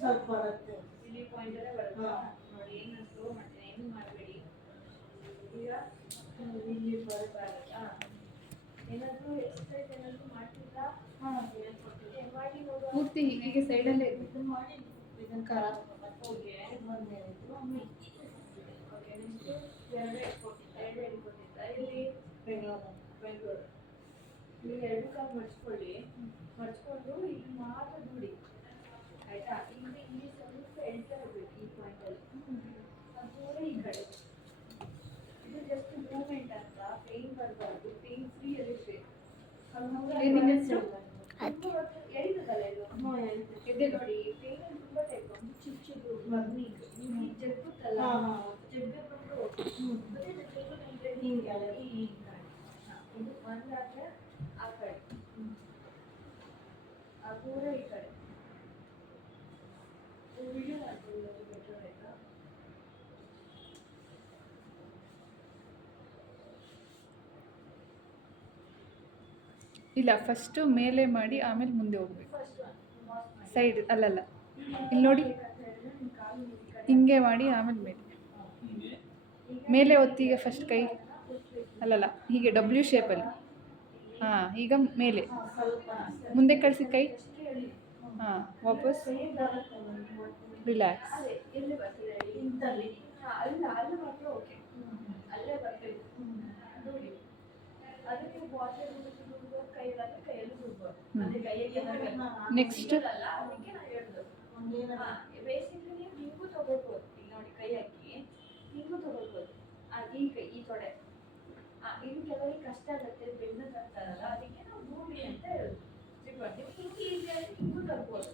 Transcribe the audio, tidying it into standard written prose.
ಸ್ವಲ್ಪ ಬರುತ್ತೆ. ಇಲ್ಲಿ ಪಾಯಿಂಟಲ್ಲೇ ಬರುತ್ತಾ ನೋಡಿ. ಏನು ಸ್ಲೋ ಮಾಡ್ತೀನಿ, ಏನು ಮಾಡಬೇಡಿ. ಈಗ ಇಲ್ಲಿ ಬರುತ್ತಾ ಏನಾದರೂ ಎಕ್ಸಸೈಸ್ ಏನಾದರೂ ಮಾಡ್ತಿದ್ರಾ? ಹೇಳ್ಕೊಡ್ತೀನಿ ಮಾಡಿ ನೋಡುವ. ಪೂರ್ತಿ ಹೀಗೆ ಸೈಡಲ್ಲೇ ಇದು ಮಾಡಿ ಇದನ್ನ ಖಾರ ಓಕೆ ಒಂದೇ ಇದು ಓಕೆ. ನೆಕ್ಸ್ಟು ಎರಡು ಹೇಳ್ಕೊಟ್ಟಿದ್ದ ಇಲ್ಲಿ ಬೆಂಗಳೂರು. ಇಲ್ಲಿ ಎರಡು ಕಾಲು ಮಡ್ಚ್ಕೊಳ್ಳಿ. ಮಡ್ಚ್ಕೊಂಡು ಇಲ್ಲಿ ಮಾತ್ರ ದುಡಿ, ಆಯ್ತಾ? ಇಲ್ಲಿ ಸ್ವಲ್ಪ ಎಳ್ತಾ ಇರಬೇಕು ಈ ಪಾಯಿಂಟಲ್ಲಿ. ಅದು ಈ ಕಡೆ ಇದು ಜಸ್ಟ್ ಮೂವ್ಮೆಂಟ್ ಅಂತ, ಪೇನ್ ಬರಬಾರ್ದು. ಪೇನ್ ಫ್ರೀ ಇರಬೇಕು. ಎಳಿತದಲ್ಲ ಇದು ಇದೆ ನೋಡಿ. ಪೇನ್ ತುಂಬ ಟೈಪ್. ಒಂದು ಚಿಕ್ಕ ಚಿಕ್ಕ ಬರ್ನಿಂಗ್ ಈ ಜಗ್ಗುತ್ತಲ್ಲ, ಜಗ್ಗು ಹಿಂಗೆಲ್ಲ ಇದು ಒಂದಾದ್ರೆ ಆ ಕಡೆ, ಆ ಪೂರ ಈ ಕಡೆ ವಿಡಿಯೋ ಮಾಡ್ತೀವಿ. ಬೆಟರ್ ಆಯ್ತಾ? ಇಲ್ಲ, ಫಸ್ಟು ಮೇಲೆ ಮಾಡಿ ಆಮೇಲೆ ಮುಂದೆ ಹೋಗ್ಬೇಕು. ಫಸ್ಟ್ ಸೈಡ್ ಅಲ್ಲಲ್ಲ, ಇಲ್ಲಿ ನೋಡಿ, ಹಿಂಗೆ ಮಾಡಿ ಆಮೇಲೆ ಮೇಲೆ ಮೇಲೆ ಒತ್ತಿ. ಈಗ ಫಸ್ಟ್ ಕೈ ಅಲ್ಲಲ್ಲ, ಹೀಗೆ ಡಬ್ಲ್ಯೂ ಶೇಪಲ್ಲಿ. ಹಾಂ, ಈಗ ಮೇಲೆ ಮುಂದೆ ಕಳಿಸಿ ಕೈ. ಹಾಂ, ವಾಪಸ್ ರಿಲ್ಯಾಕ್ಸ್. ಅದೇ ಎಲ್ಲಿ ಬರ್ತದೆ ಇಂಥಲ್ಲಿ? ಅಲ್ಲ, ಅಲ್ಲಿ ಮಾತ್ರ ಓಕೆ, ಅಲ್ಲೇ ಬರಬೇಕು ನೋಡಿ. ಅದಕ್ಕೆ ಬಾಟಲ್ ದುಡ್ಡು ಕೈಯಲ್ಲಿ ದುಡ್ಬಾರ್ದು. ಅದೇ ಕೈಯಲ್ಲಿ ನೆಕ್ಸ್ಟ್ ಅಲ್ಲ, ಅದಕ್ಕೆ ನಾನು ಹೇಳ್ದು. ಬೇಸಿಕಲಿ ನೀವು ಹಿಂಗೂ ತಗೊಳ್ಬೋದು. ಇಲ್ಲಿ ನೋಡಿ, ಕೈ ಹಾಕಿ ಹಿಂಗೂ ತಗೊಳ್ಬೋದು. ಈ ಕೈ, ಈ ತೊಡೆ. ಇದು ಕೆಲವರಿಗೆ ಕಷ್ಟ ಆಗುತ್ತೆ, ಬೆನ್ನು ತರ್ತಾರಲ್ಲ, ಅದಕ್ಕೆ ನಾವು ಭೂಮಿ ಅಂತ ಹೇಳೋದು. ನೀವು ಹಿಂಗೆ ಈಸಿಯಾಗಿ ಹಿಂಗೂ ತರ್ಬೋದು.